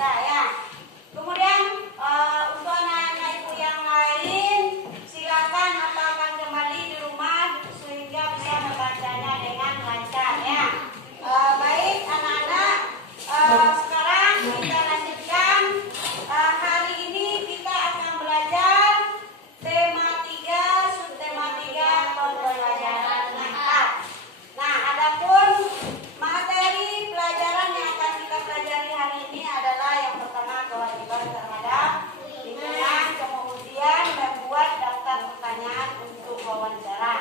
bisa ya. Kemudian untuk anak-anak ibu yang lain silakan hafalkan kembali di rumah sehingga bisa membacanya dengan lancar ya. Baik anak-anak, sekarang kita lanjutkan. Hari ini kita akan belajar tema 3, subtema 3 pembelajaran mental. Nah, adapun materi pelajaran yang akan kita pelajari hari ini adalah yang pertama kewajiban terhadap lingkungan, kemudian membuat daftar pertanyaan untuk wawancara.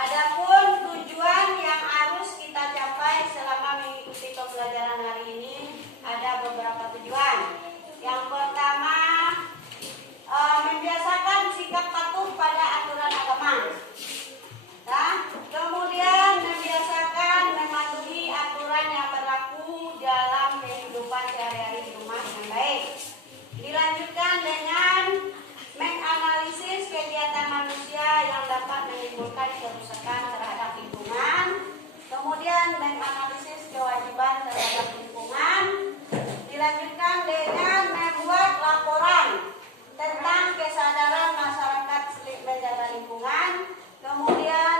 Adapun tujuan yang harus kita capai selama mengikuti pembelajaran hari ini ada beberapa tujuan. Yang pertama, membiasakan sikap patuh pada aturan agama. Nah, kemudian membiasakan mematuhi aturan yang berlaku dalam kehidupan sehari-hari di rumah dengan baik. Dilanjutkan dengan menganalisis kegiatan manusia yang dapat menimbulkan kerusakan terhadap lingkungan. Kemudian menganalisis kewajiban terhadap lingkungan. Dilanjutkan dengan membuat laporan tentang kesadaran masyarakat menjaga lingkungan. Kemudian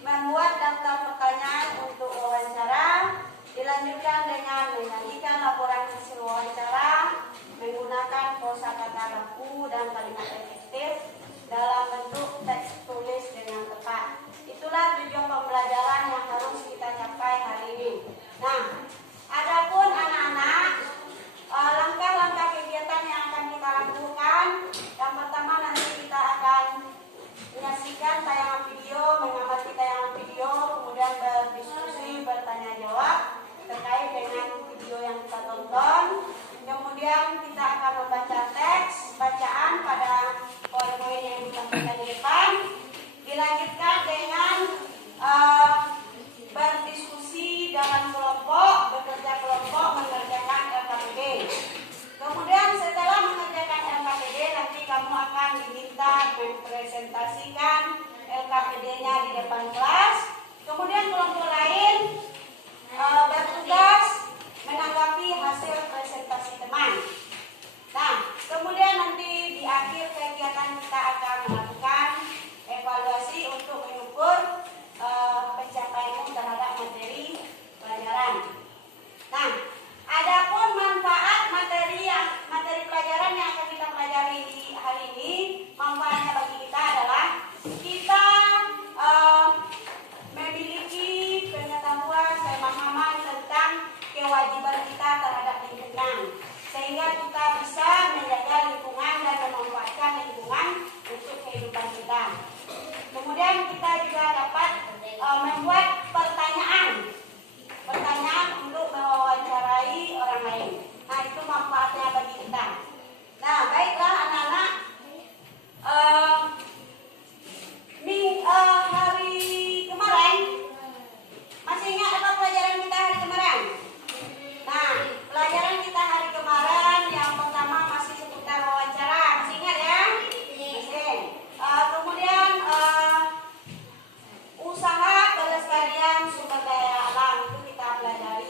membuat daftar pertanyaan untuk wawancara. Dilanjutkan dengan menyanyikan laporan hasil wawancara menggunakan kosakata baku dan kalimat efektif dalam bentuk teks tulis dengan tepat. Itulah tujuan pembelajaran yang harus kita capai hari ini. Nah, adapun anak-anak, langkah-langkah kegiatan yang akan kita lakukan. Yang pertama, nanti kita akan menyaksikan tayangan video, mengamati tayangan video, kemudian berdiskusi, bertanya jawab terkait dengan video yang kita tonton. Kemudian kita akan membaca teks bacaan pada poin-poin yang ditampilkan di depan. Dilanjutkan dengan berdiskusi dalam kelompok, bekerja kelompok, mengerjakan LKPD. Kemudian setelah mengerjakan LKPD, nanti kamu akan diminta mempresentasikan LKPD-nya di depan kelas. Kemudian kelompok lain bertugas menanggapi hasil presentasi teman. Nah, kemudian nanti di akhir kegiatan kita akan melakukan evaluasi untuk mengukur pencapaianmu terhadap materi pelajaran. Nah, adapun manfaat materi pelajaran yang akan kita pelajari di hari ini, manfaatnya bagi kita adalah kita memiliki pengetahuan, pemahaman tentang kewajiban kita terhadap lingkungan, sehingga kita bisa menjaga lingkungan dan memanfaatkan lingkungan untuk kehidupan kita. Kemudian kita juga dapat membuat pertanyaan untuk mewawancarai orang lain. Nah, itu manfaatnya bagi kita. Nah, baiklah anak-anak, hari kemarin masih ingat apa pelajaran kita hari kemarin? Nah, pelajaran kita hari kemarin yang pertama masih seputar wawancara, masih ingat ya? Masih. Kemudian usaha pelestarian sumber daya alam itu kita pelajari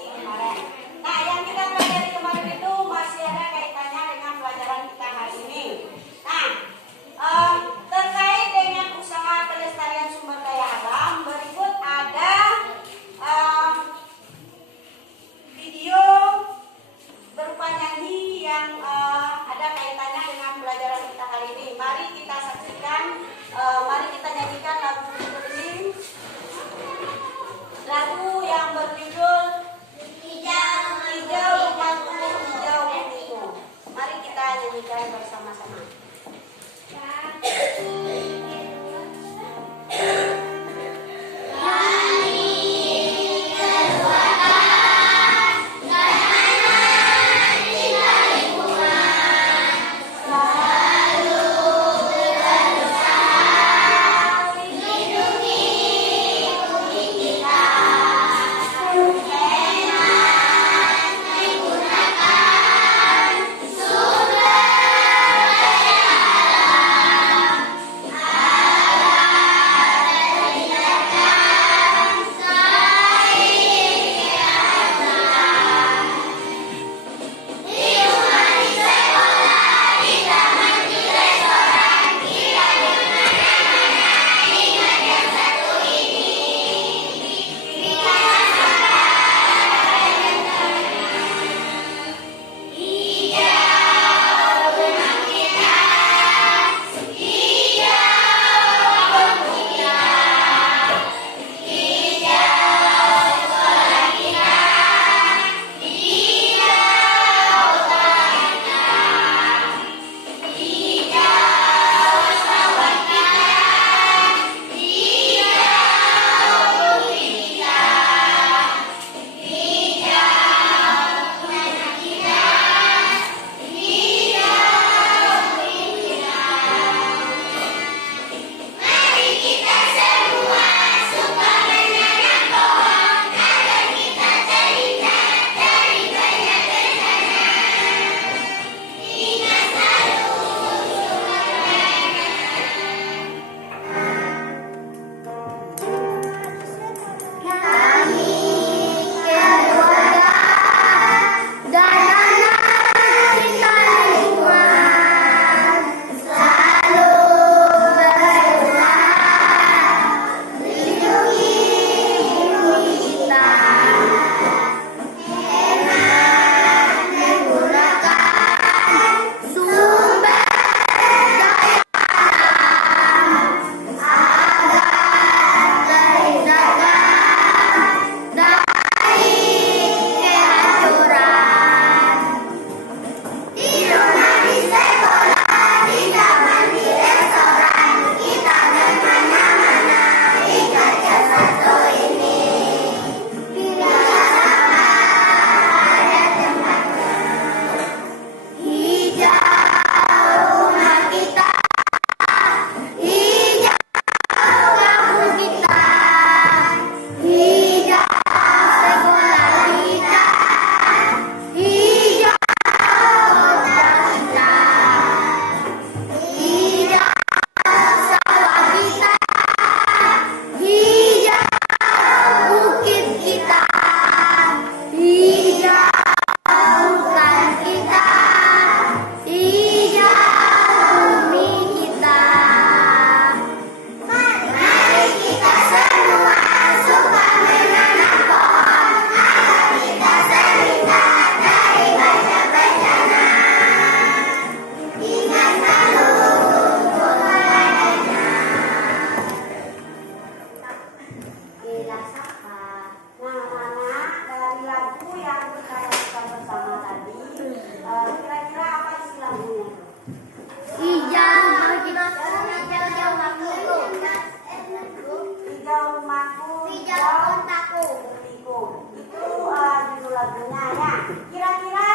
lagunya ya. Kira-kira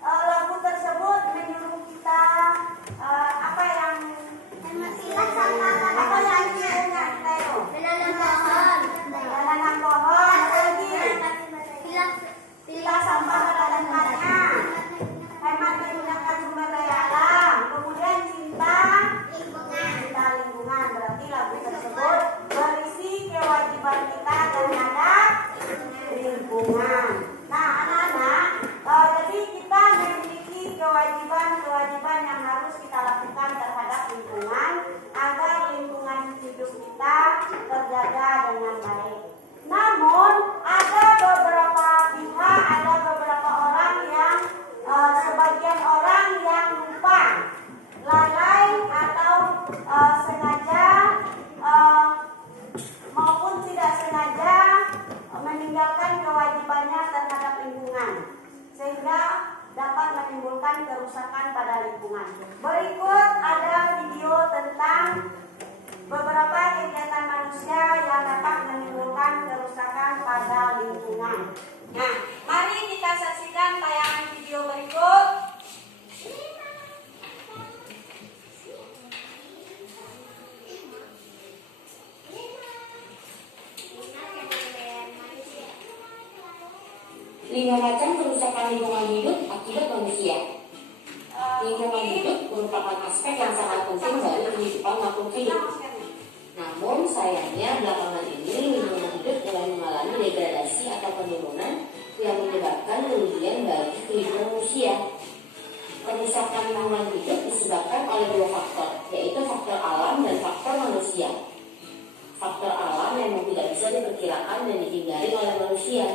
lagu tersebut menyuruh kita apa yang apa yang kita itu? Menanam pohon, apa lagi? Pilah sampah pada tempatnya, hemat menggunakan sumber daya alam, kemudian cinta lingkungan. Berarti lagu tersebut berisi kewajiban kita terhadap lingkungan. Nah, anak-anak, jadi kita memiliki kewajiban yang harus kita lakukan terhadap lingkungan agar lingkungan hidup kita terjaga dengan baik. Namun ada beberapa pihak, ada beberapa orang yang sebagian orang yang lupa, lalai atau sengaja maupun tidak sengaja meninggalkan kewajibannya terhadap lingkungan, sehingga dapat menimbulkan kerusakan pada lingkungan. Berikut ada video tentang beberapa kegiatan manusia yang dapat menimbulkan kerusakan pada lingkungan. Nah, mari kita saksikan tayangan video berikut. Lima macam kerusakan lingkungan hidup akibat manusia. Lingkungan hidup merupakan aspek yang sangat penting dari kehidupan makhluk hidup. Namun sayangnya belakangan ini lingkungan hidup mulai mengalami degradasi atau penurunan yang menyebabkan kerugian bagi kehidupan manusia. Kerusakan lingkungan hidup disebabkan oleh dua faktor, yaitu faktor alam dan faktor manusia. Faktor alam yang tidak bisa diperkirakan dan dihindari oleh manusia.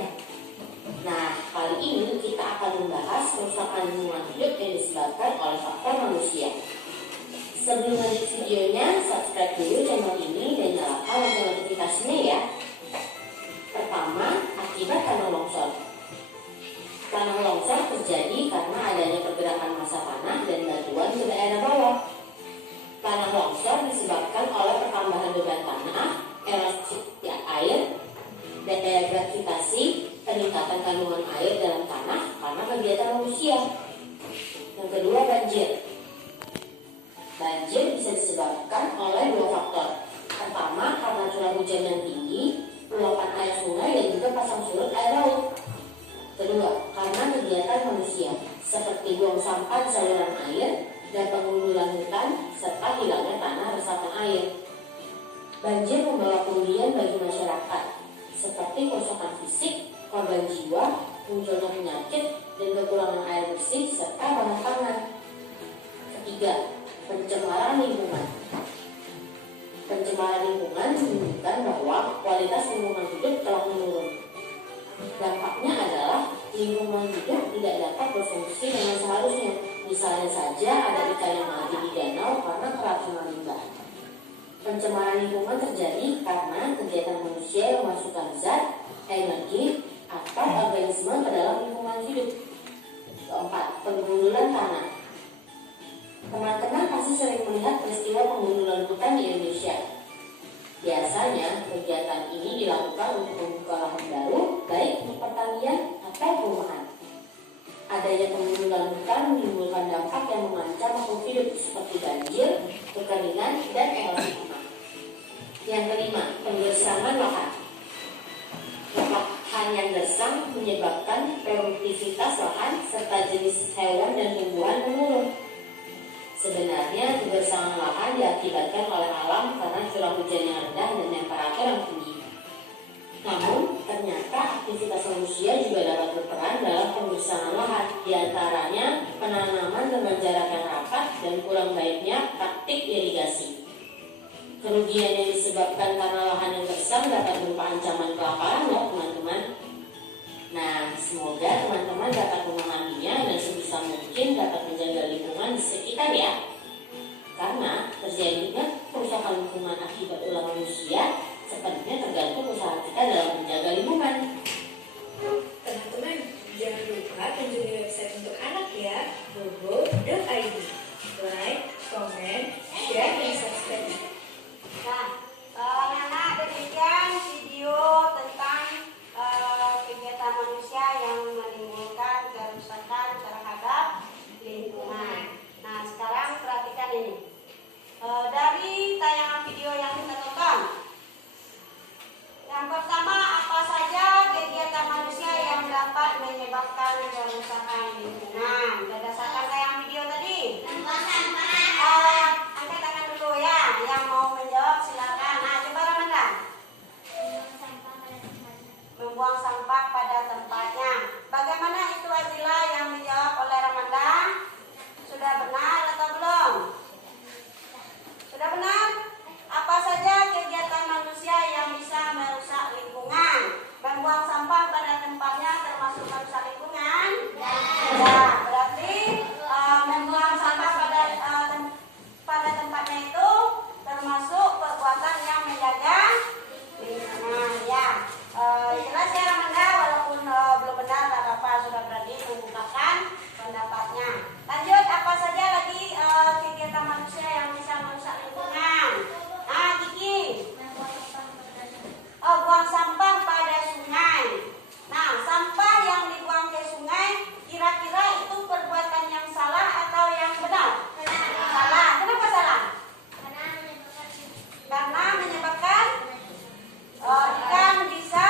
Nah, kali ini kita akan membahas kerusakan lingkungan hidup yang disebabkan oleh faktor manusia. Sebelum lanjut videonya, subscribe dulu channel ini dan nyalakan lonceng notifikasinya ya. Pertama, akibat tanah longsor. Tanah longsor terjadi karena adanya pergerakan massa tanah dan batuan ke daerah bawah. Tanah longsor disebabkan oleh pertambahan beban tanah, erosi air, daya gravitasi, peningkatan kandungan air dalam tanah karena kegiatan manusia. Yang kedua, banjir. Banjir bisa disebabkan oleh dua faktor. Pertama, karena curah hujan yang tinggi, luapan air sungai dan juga pasang surut air laut. Kedua, karena kegiatan manusia seperti buang sampah di saluran air dan pengundulan hutan serta hilangnya tanah resapan air. Banjir membawa kerugian bagi masyarakat seperti kerusakan fisik, korban jiwa, munculnya penyakit, dan kekurangan air bersih serta bahan pangan. Ketiga, pencemaran lingkungan. Pencemaran lingkungan menunjukkan bahwa kualitas lingkungan hidup telah menurun. Dampaknya adalah lingkungan hidup tidak dapat berfungsi dengan seharusnya. Misalnya saja ada ikan yang mati di danau karena keracunan limbah. Pencemaran lingkungan terjadi karena kegiatan manusia yang memasukkan zat, energi, atau organisme ke dalam lingkungan hidup. Keempat, penggundulan tanah. Teman-teman pasti sering melihat peristiwa penggundulan hutan di Indonesia. Biasanya kegiatan ini dilakukan untuk membuka lahan baru, baik untuk pertanian atau perumahan. Adanya penggundulan hutan menimbulkan dampak yang mengancam makhluk hidup seperti banjir, kekeringan, dan erosi tanah. Yang kelima, penggersangan lahan. Lahan yang gersang menyebabkan produktivitas lahan serta jenis hewan dan tumbuhan menurun. Sebenarnya kegersangan lahan diakibatkan oleh alam karena curah hujan yang rendah dan temperatur yang tinggi. Namun, ternyata aktivitas manusia juga dapat berperan dalam penggersangan lahan, di antaranya penanaman dengan jarak yang rapat dan kurang baiknya praktik irigasi. Kerugian yang disebabkan karena lahan yang gersang dapat berupa ancaman kelaparan loh teman-teman. Nah, semoga teman-teman dapat memahaminya dan sebisa mungkin dapat menjaga lingkungan di sekitar ya. Karena terjadinya kerusakan lingkungan akibat ulah manusia sepenuhnya tergantung usaha kita dalam menjaga lingkungan. Teman-teman, jangan lupa kunjungi website untuk anak ya, bobo.id. Like, comment, share, dan subscribe. Nah, anak-anak, demikian video tentang kegiatan manusia manusia yang menimbulkan kerusakan terhadap lingkungan. Nah, sekarang perhatikan ini. Dari tayangan video yang kita tonton, yang pertama, apa saja kegiatan manusia yang dapat menyebabkan kerusakan lingkungan? Berdasarkan tayangan video tadi. Angkat tangan dulu ya, yang mau menjawab silakan. Nah, coba Ramadan. Membuang sampah pada tempatnya. Bagaimana itu Azila yang dijawab oleh Ramadan? Sudah benar atau belum? Sudah benar? Apa saja kegiatan manusia yang bisa merusak lingkungan? Membuang sampah pada tempatnya termasuk merusak lingkungan? Ya, berarti membuang sampah pada tempatnya itu termasuk perbuatan yang menjaga lingkungan. Ya, jelas ya Ramanda, walaupun belum benar, tak apa-apa, sudah berani membukakan pendapatnya. Lanjut, apa saja lagi kegiatan manusia yang bisa merusak lingkungan? Nah, Kiki. Buang sampah pada sungai. Nah, sampah yang dibuang ke sungai, kira-kira itu perbuatan yang salah atau yang benar? Salah. Kenapa salah? Karena menyebabkan ikan bisa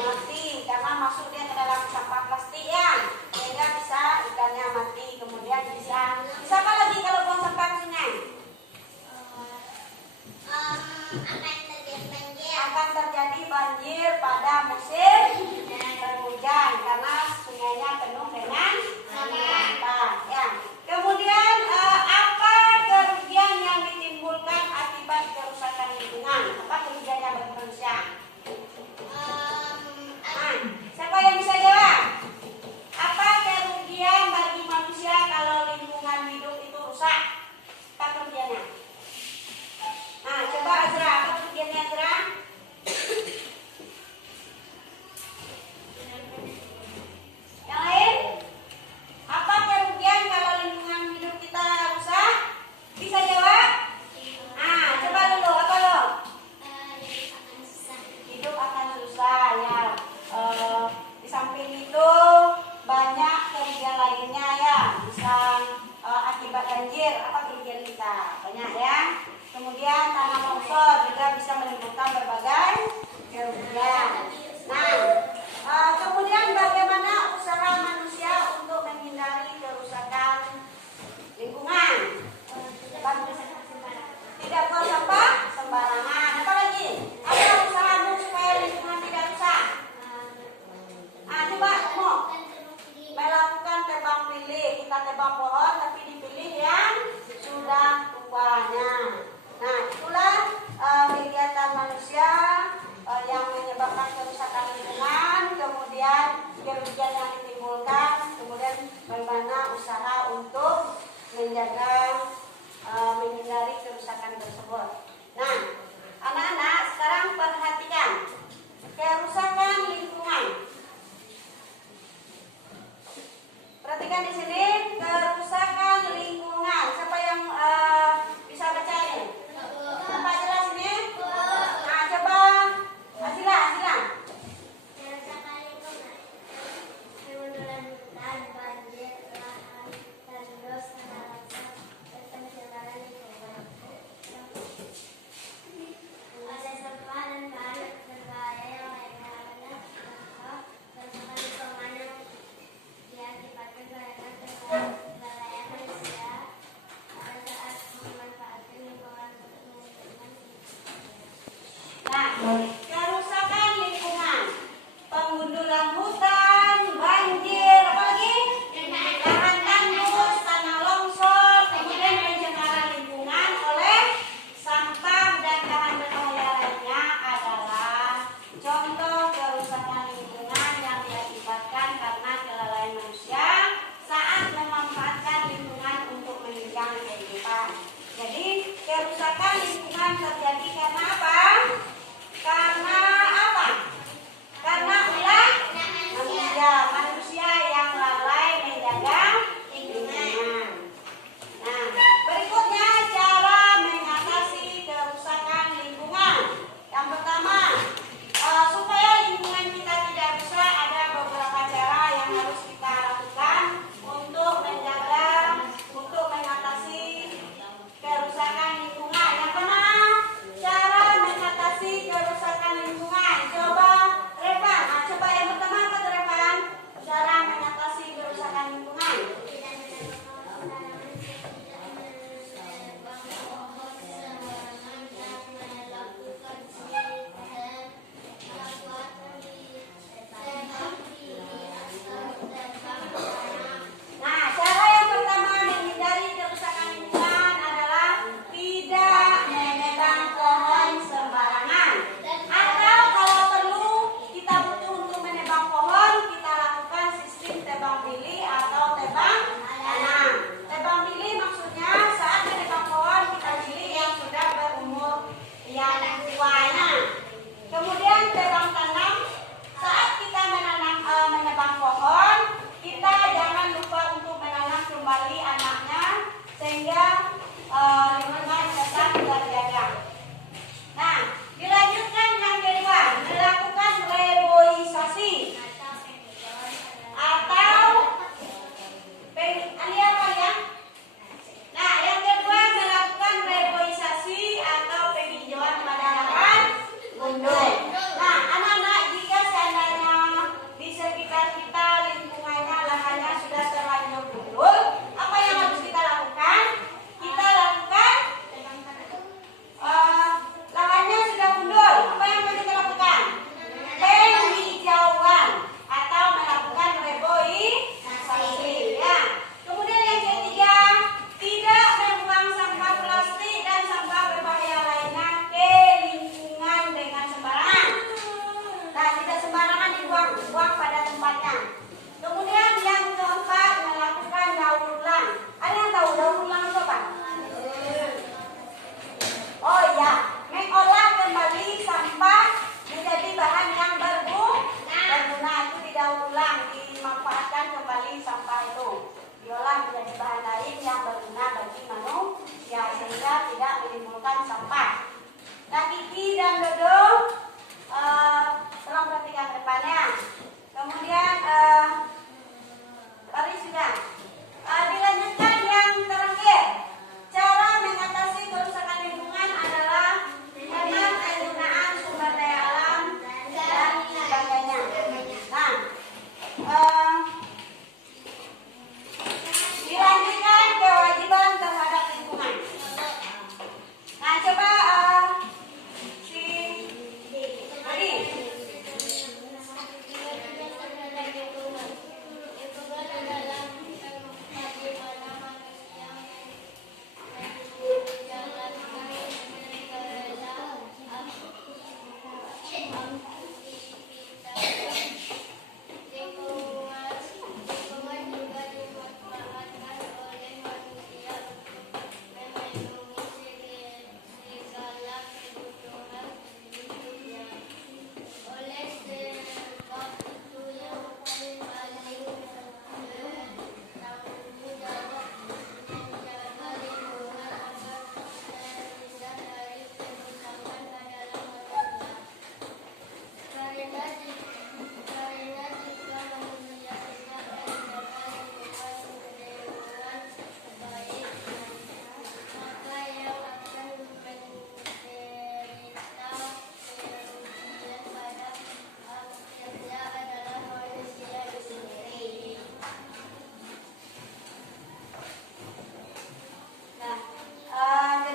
mati karena masuk dia ke dalam sampah plastik ya, sehingga bisa ikannya mati. Kemudian bisa apa lagi kalau buang sampah ke sungai? Akan terjadi banjir pada musim penghujan karena sungainya penuh dengan sampah. Ya. Kemudian apa kerugian yang ditimbulkan akibat kerusakan lingkungan? Apa kerugiannya bagi manusia? Siapa yang bisa jawab? Apa kerugian bagi manusia kalau lingkungan hidup itu rusak? Apa kerugiannya? Nah, coba Azra, apa kerugiannya Azra? Yang lain? Apa kerugian kalau lingkungan hidup kita rusak? Bisa jawab? Coba dulu, apa lo? Hidup akan susah ya. Di samping itu banyak kerugian lainnya ya. Bisa akibat banjir, apa kerugian kita? Banyak ya. Kemudian tanah longsor juga bisa menimbulkan berbagai kerugian. Nah, kemudian bagaimana usaha manusia untuk menghindari kerusakan lingkungan? Tidak buang sampah sembarangan. Apa lagi? Apa usahamu supaya lingkungan tidak rusak? Coba mau melakukan tebang pilih. Kita tebang pohon tapi dipilih yang sudah tuanya. Nah, itulah kegiatan manusia yang menyebabkan kerusakan lingkungan, kemudian kerugian yang ditimbulkan, kemudian bagaimana usaha untuk menghindari kerusakan tersebut. Nah, anak-anak sekarang perhatikan kerusakan lingkungan. Perhatikan di sini kerusakan lingkungan. Siapa yang bisa baca ini? Apa jelas ini? Nah, coba Asila. Kerusakan lingkungan, kemunduran hutan, banjir, lahan, tandus, tanah longsor, dan pencemaran lingkungan. Ada sampah dan bahan berbahaya yang lainnya adalah contoh kerusakan lingkungan yang diakibatkan oleh dimanfaatkan kembali sampah itu, diolah menjadi bahan lain yang berguna bagi manusia sehingga tidak menimbulkan sampah. Nah, Kiki dan Dodo tolong perhatikan depannya. Kemudian tadi sudah dilanjutkan yang terakhir. Cara mengatasi kerusakan lingkungan adalah hemat penggunaan sumber daya alam dan sebagainya. Nah, dilanjutkan kewajiban terhadap lingkungan. Nah, coba si Adi.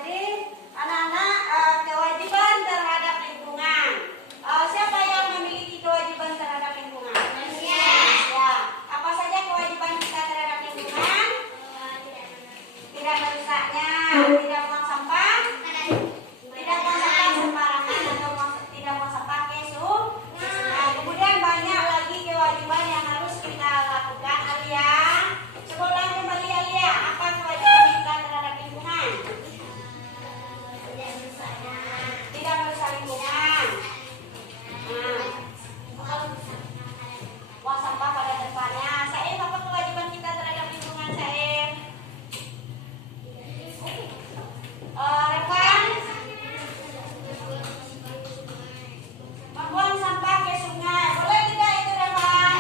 Jadi anak-anak, kewajiban terhadap lingkungan. Siapa yang memiliki kewajiban terhadap lingkungan? Manusia. Ya. Apa saja kewajiban kita terhadap lingkungan? Tidak merusaknya, tidak buang sampah, tidak buang sampah sembarangan atau tidak buang sampah ke sungai. Kemudian banyak lagi kewajiban yang harus kita lakukan. Alia, coba ulang kembali Alia. Apa kewajiban kita terhadap lingkungan? Tidak merusak lingkungan. Buang sampah pada tempatnya. Saif, apa kewajiban kita terhadap lingkungan, Saif? Rekan, membuang sampah ke sungai. Boleh tidak itu, Rekan?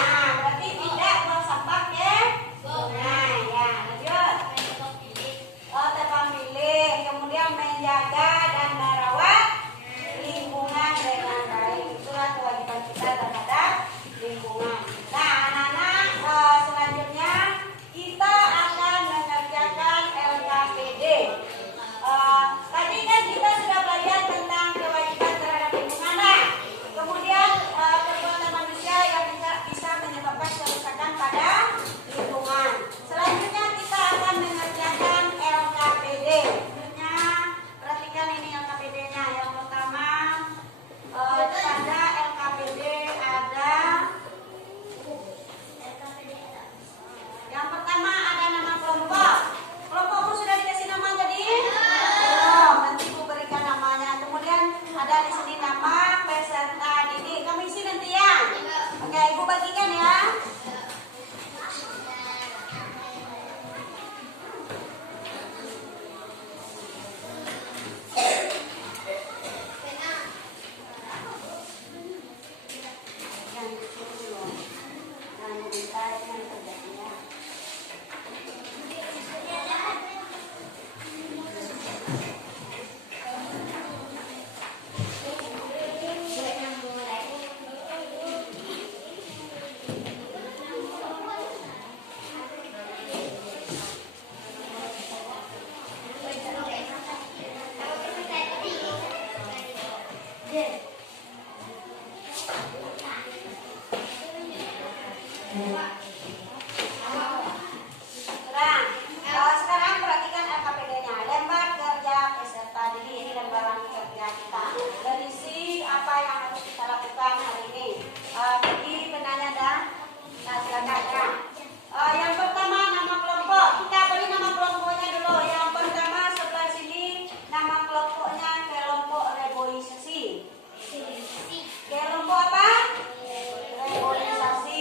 Nah, berarti tidak buang sampah ke sungai. Ya, lanjut. Tebang pilih, kemudian menjaga dan merawat lingkungan dengan baik. Itulah kewajiban kita terhadap lingkungan. Nah, anak-anak, selanjutnya kita akan mengerjakan LKPD. Tadi kan kita sudah belajar tentang kewajiban terhadap lingkungan. Nah, kemudian perbuatan manusia yang bisa menyebabkan kerusakan pada lingkungan. Selanjutnya kita akan mengerjakan LKPD. Selanjutnya perhatikan ini LKPD-nya. Yang pertama pada LKPD ada yang pertama ada nama kelompok. Kelompokmu sudah dikasih nama tadi? Belum. Nanti Ibu berikan namanya. Kemudian ada di sini nama peserta didik. Kamu isi nanti ya. Oke, Ibu bagikan ya. Sekarang perhatikan LKPD-nya. Lembar kerja peserta didik. Ini lembaran kerja kita. Berisi apa yang harus kita lakukan hari ini. Jadi benarnya dah. Nah, silakan ya. Yang pertama nama kelompok. Kita beri nama kelompoknya dulu. Yang pertama sebelah sini nama kelompoknya kelompok reboisasi. Kelompok apa? Reboisasi.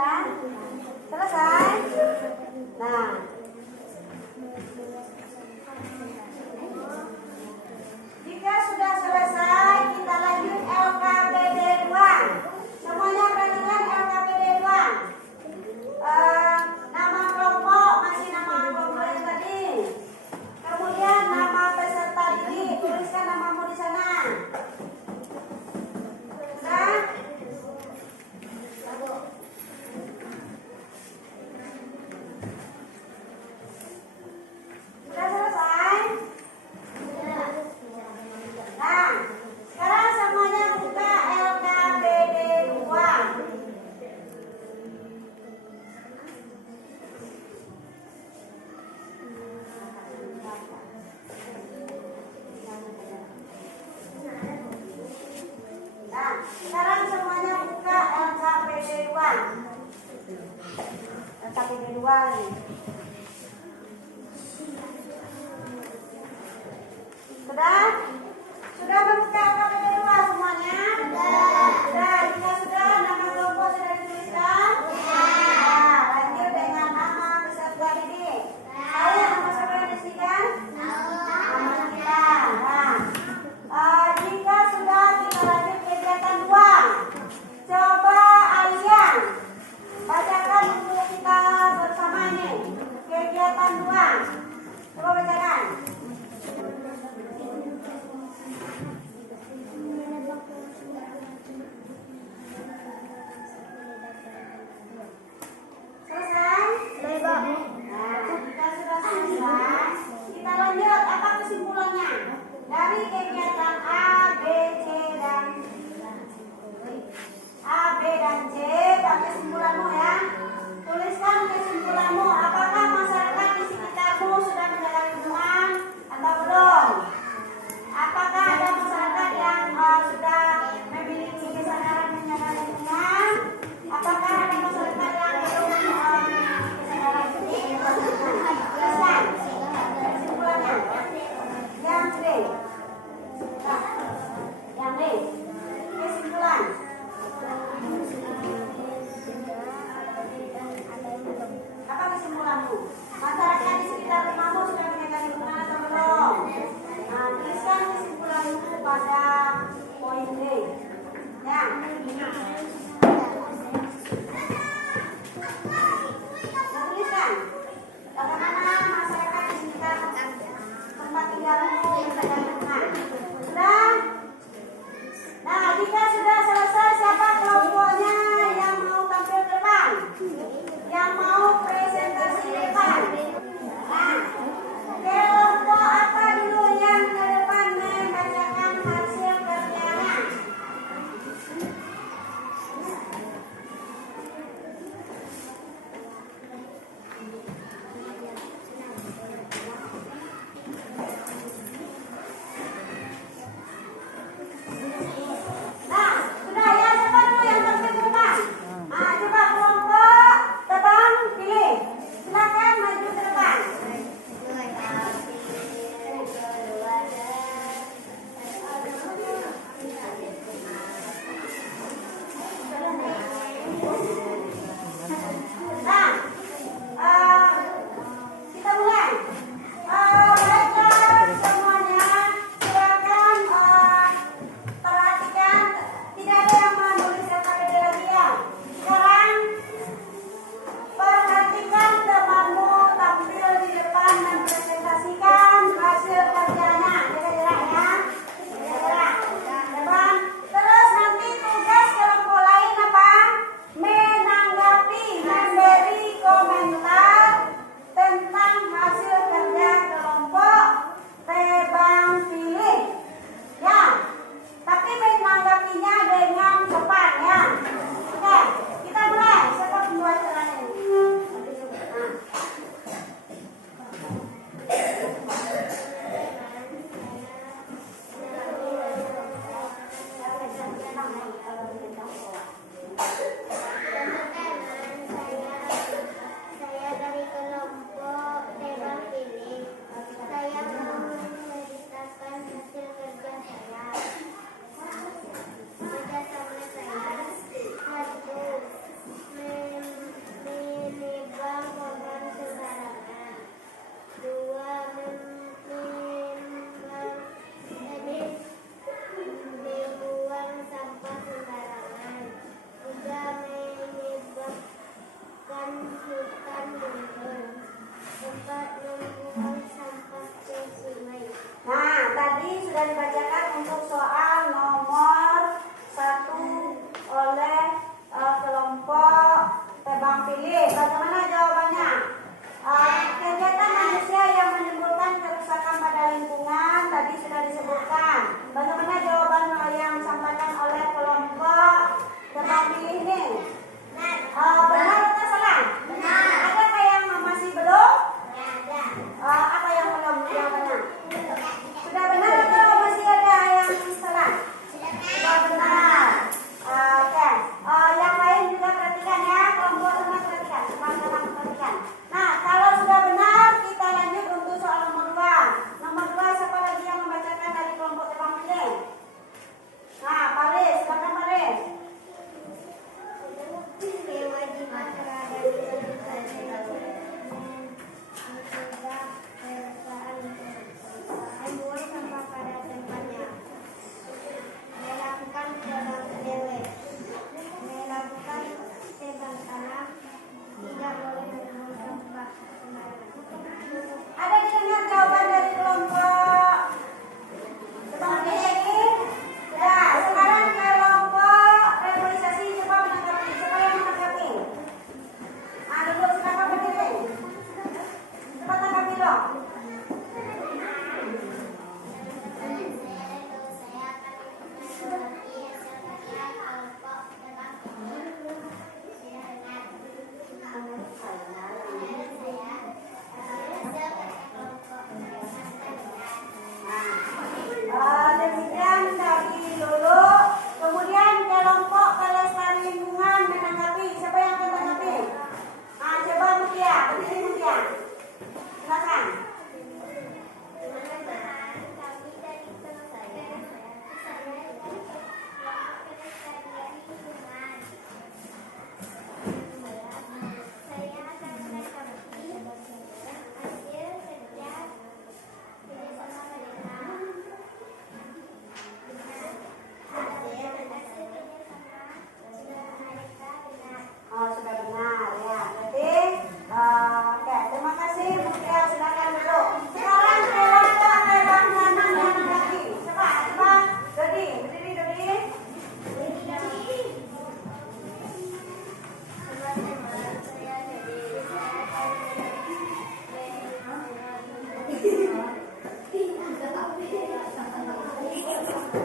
Sudah? Selesai? Nah, jika sudah selesai, kita lanjut LKPD 2. Semuanya perhatikan LKPD 2. Nama kelompok masih nama kelompok yang tadi. Kemudian nama peserta didik, tuliskan namamu di sana. Sudah? Sudah selesai? Nah, sekarang semuanya buka LKPD 2. Nah, sekarang semuanya buka LKPD 2. LKPD 2 nih. Sudah? Sudah membuka LKPD 2 semuanya? Sudah. Jika sudah, nama kelompok sudah dituliskan? Nah, lanjut dengan nama peserta didik. Tahu nama siapa yang dituliskan? Nama kita. Nah, jika sudah, kita lanjut kegiatan 2. Coba Alian bacakan untuk kita bersama nih. Kegiatan 2. Coba bacakan. Selesai? Nah, jika sudah selesai, kita lanjut. Apa kesimpulannya? Dari kegiatan A, B, C, dan C, dan kesimpulanmu ya. Tuliskan kesimpulanmu. Apakah masyarakat di sekitarmu sudah menjaga lingkungan atau belum? Apakah ada masyarakat yang sudah memiliki kesadaran menjaga lingkungan? Apakah ada masyarakat yang belum memiliki kesadaran menjaga lingkungan? Tuliskan kesimpulannya. Yang D. Nah, yang D. Kesimpulan. Apa kesimpulanmu? Masyarakat di sekitar rumahmu sudah menjaga lingkungan atau belum? Nah, tuliskan kesimpulanmu pada poin D. Ya. Nah, tuliskan bagaimana masyarakat di sekitar tempat tinggalmu menjaga lingkungan. Sudah? Nah, jika sudah selesai, siapa kelompoknya yang mau tampil ke depan? Yang mau presentasi ke depan? Nah, kelompok apa dulu yang ke depan membacakan hasil kerjanya? Nah,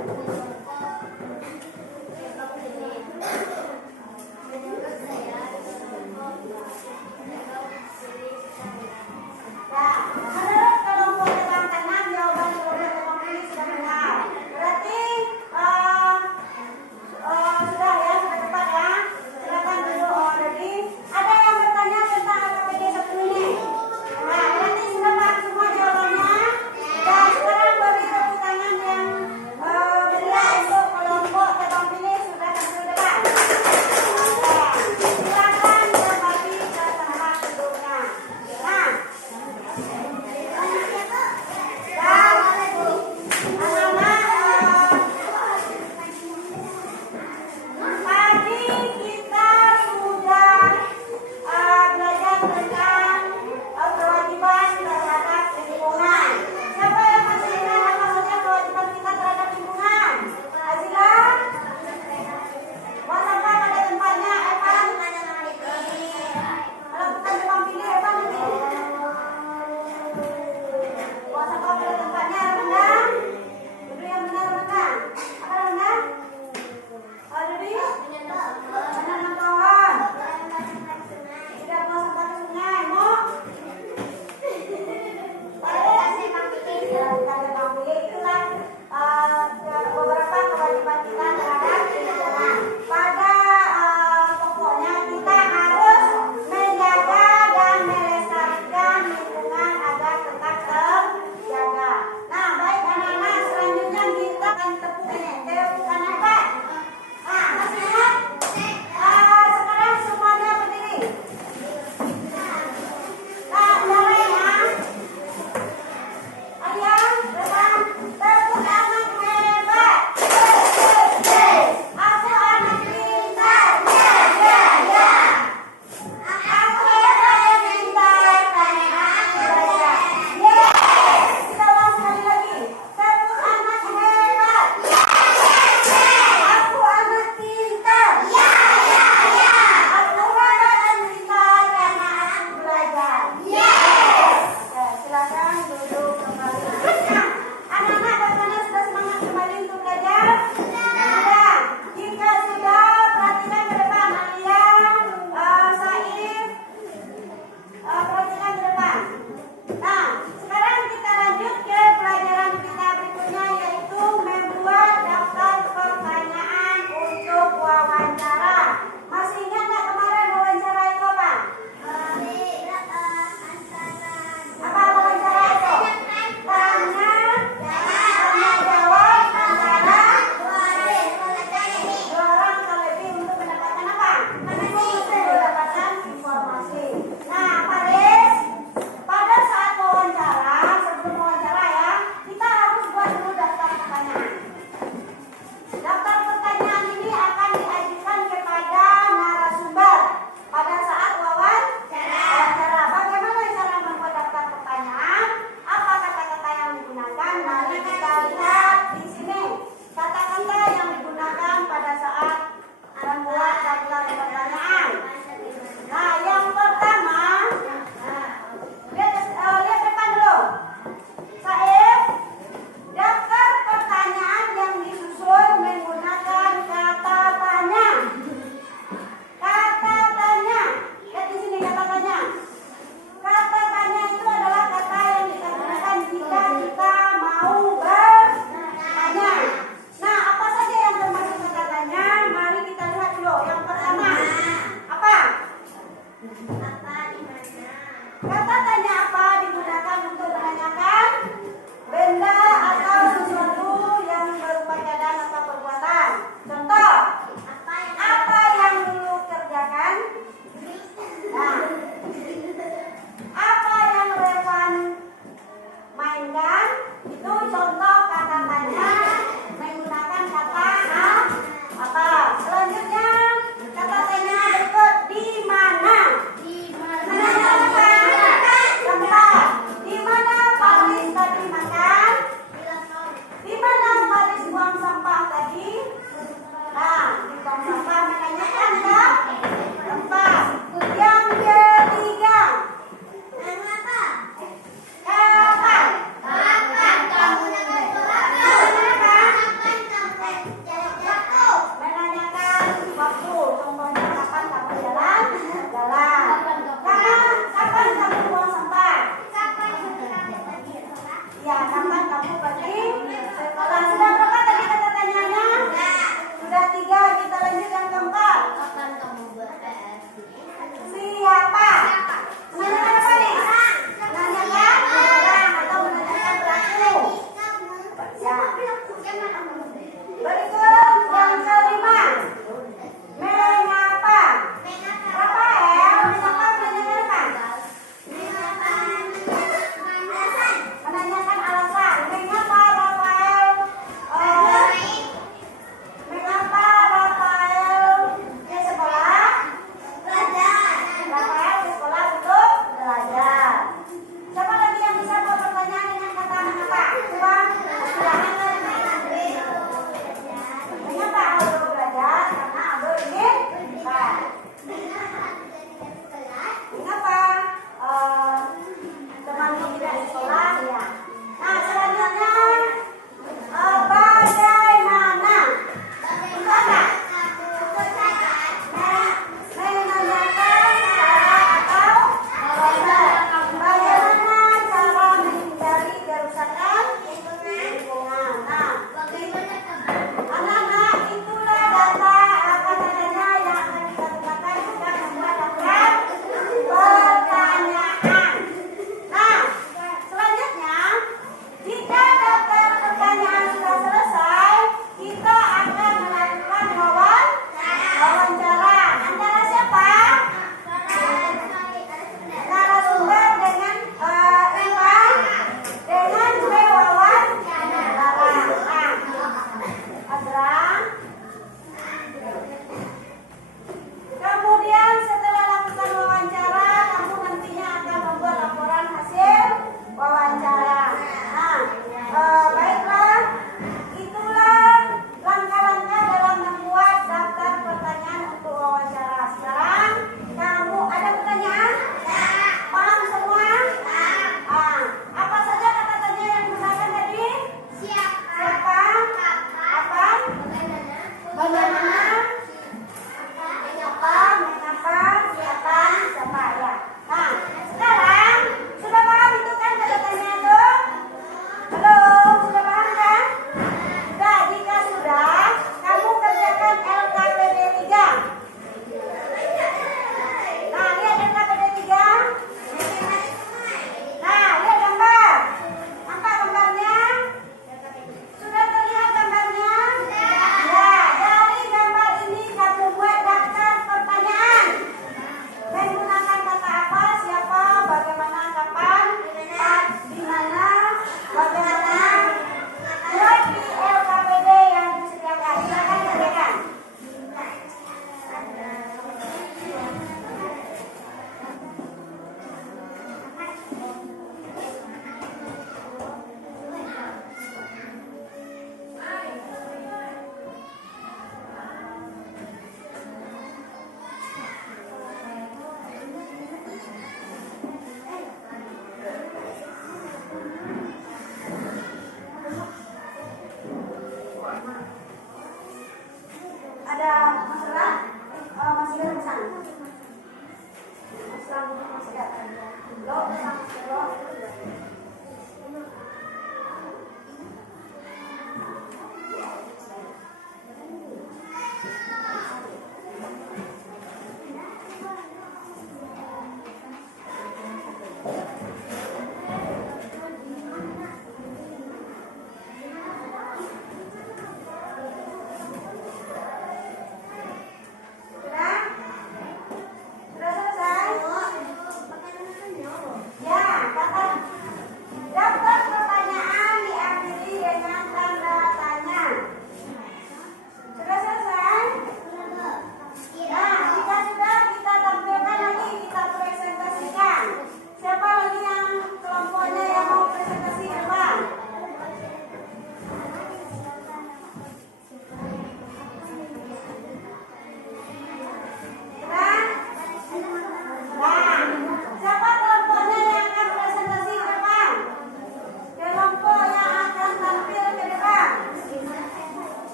menurut kelompok yang kanan jawaban seluruh kelompok ini sudah benar. Berarti sudah ya, sudah tepat ya. Silakan dulu. Jadi ada yang bertanya tentang KPG 1 ini. Nah, nanti sudah paham semua jawabannya. Dan sekarang beri tepuk tangan yang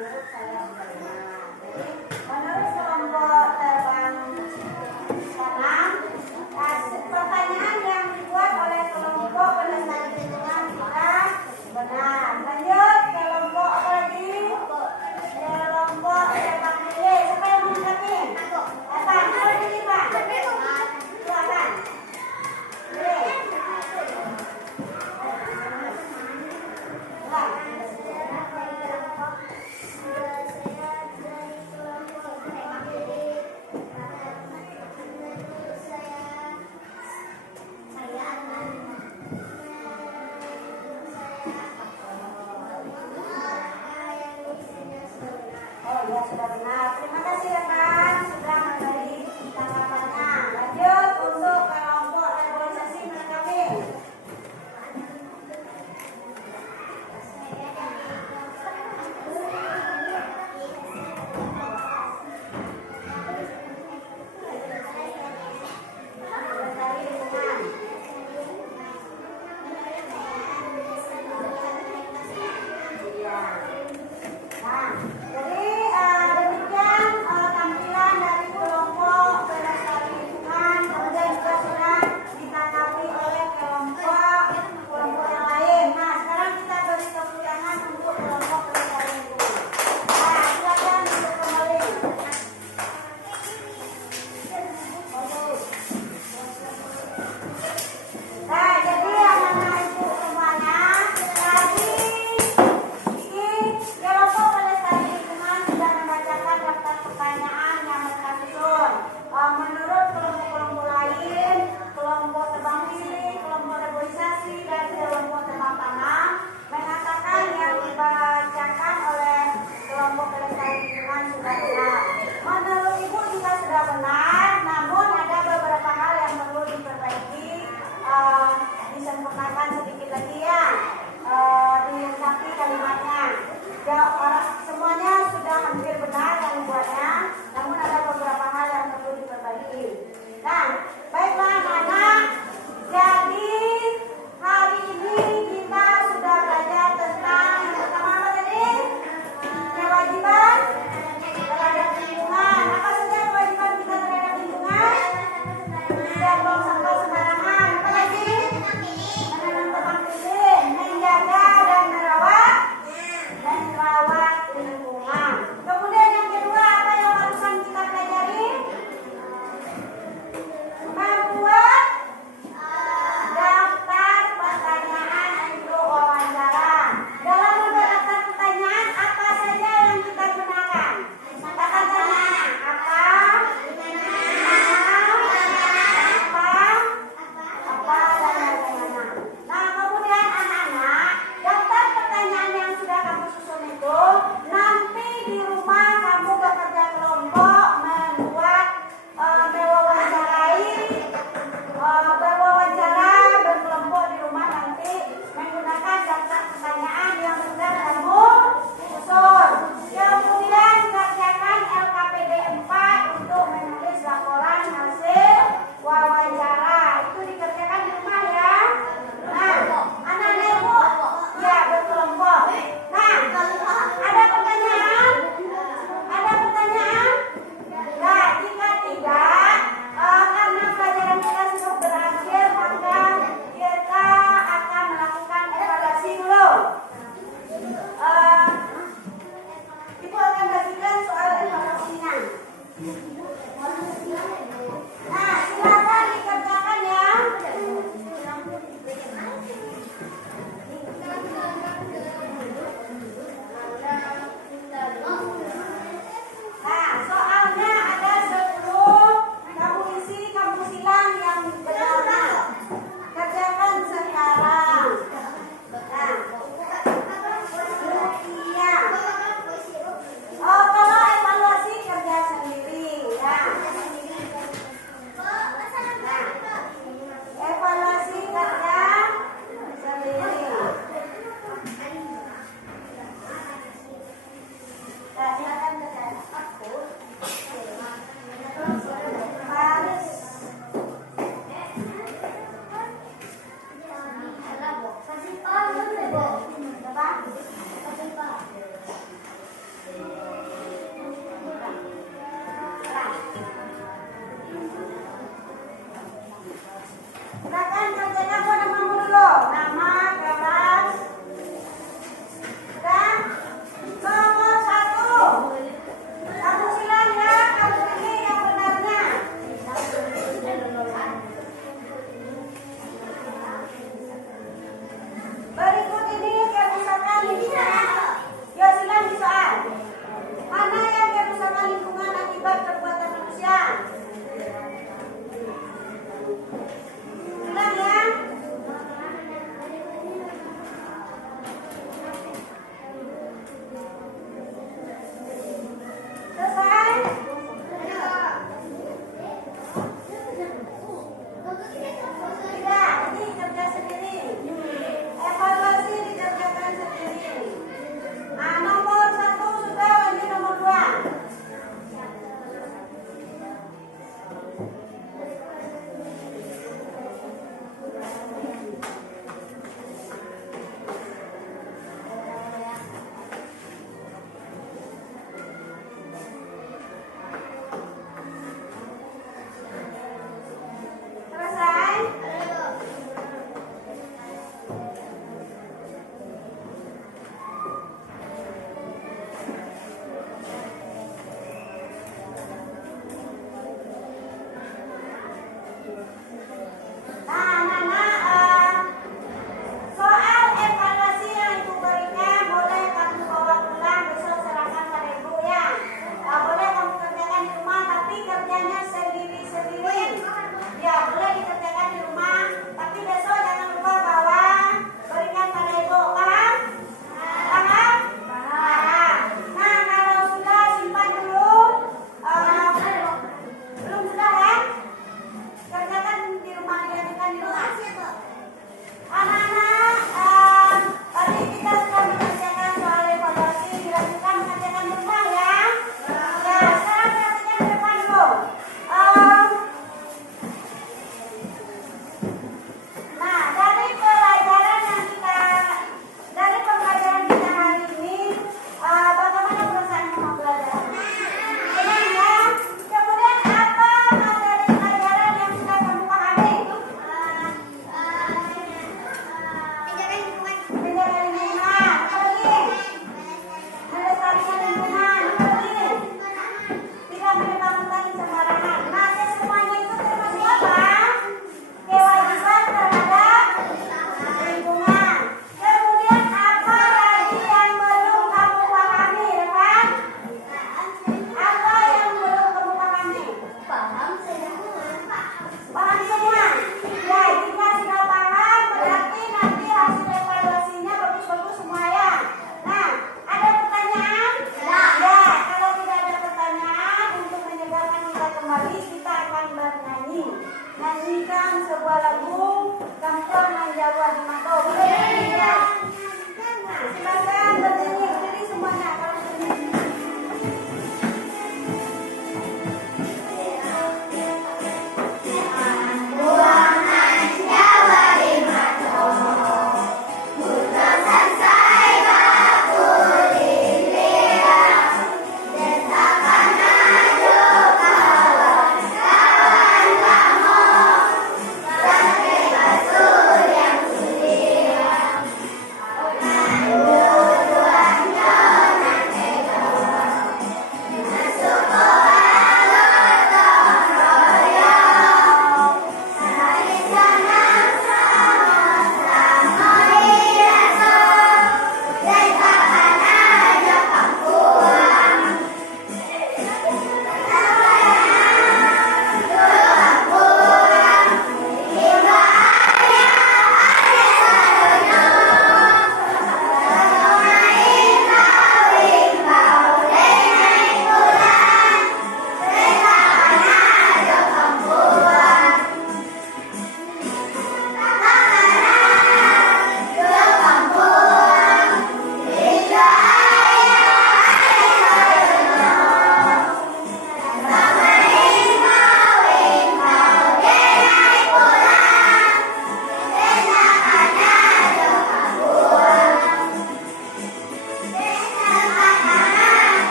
menurut saya benar. Jadi menurut kelompok terbang tanam, pertanyaan yang dibuat oleh kelompok pelestari lingkungan kita benar. Lanjut kelompok apa lagi? Kelompok terbang lele. Siapa yang mau ngangkatin? Apa? Apa ini Pak? Silakan. Lele. Oh ya sudah benar. Terima kasih rekan sudah memberi tanggapannya. Lanjut untuk kelompok reboisasi melengkapi. Melestari lingkungan. Iya. Nah, jadi demikian tampilan dari kelompok pelestari lingkungan, kemudian juga sudah ditanggapi oleh kelompok yang lain. Nah, sekarang kita beri tepuk tangan untuk kelompok pelestari lingkungan. Nah, silakan untuk kembali. Nah, jadi anak-anak ibu semuanya, tadi kelompok pelestari lingkungan sudah membacakan daftar pertanyaan yang mereka susun. Menurut kelompok-kelompok lain, kelompok tebang pilih, kelompok reboisasi, dan kelompok tebang tanam mengatakan yang dibacakan oleh kelompok pelestari lingkungan sudah benar. Menurut ibu juga sudah benar, namun ada beberapa hal yang perlu diperbaiki, disempurnakan sedikit lagi ya. Dilengkapi kalimatnya. Semuanya sudah hampir benar yang dibuatnya, namun ada beberapa hal yang perlu diperbaiki. Nah, baiklah anak-anak. Jadi hari ini kita sudah belajar tentang yang pertama apa tadi? Kewajiban terhadap lingkungan. Apa saja kewajiban kita terhadap lingkungan? Tidak buang sampah sembarangan. Apa lagi? Menanam tebang pilih, menjaga dan merawat lingkungan. Kemudian yang kedua, apa yang barusan kita pelajari? Membuat daftar pertanyaan untuk wawancara. Dalam membuat daftar pertanyaan, apa saja yang kita gunakan? Katakan pertanyaan apa? Apa dan bagaimana. Nah, kemudian anak-anak, daftar pertanyaan yang sudah kamu susun itu nanti di rumah kamu bekerja kelompok membuat berwawancara berkelompok di rumah nanti menggunakan daftar pertanyaan yang sudah kamu susun. Kemudian kerjakan LKPD 4 untuk menulis laporan hasil wawancara. Itu dikerjakan di rumah ya. Nah, anak-anak ibu ya berkelompok. Nah, ada pertanyaan? Ada pertanyaan? Nah, jika tidak, karena pelajaran kita sudah berakhir, maka kita akan melakukan evaluasi dulu. Ibu akan bagikan soal evaluasinya. Nah, silakan dikerjakan ya. Nah, soalnya ada 10. Kamu isi, kamu silang yang benar. Kerjakan sekarang. Nah, iya. Oh, kalau evaluasi kerja sendiri ya. Nah, evaluasi kerja sendiri. Nah, silakan kerjakan. Harus. Kasih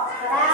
Aturan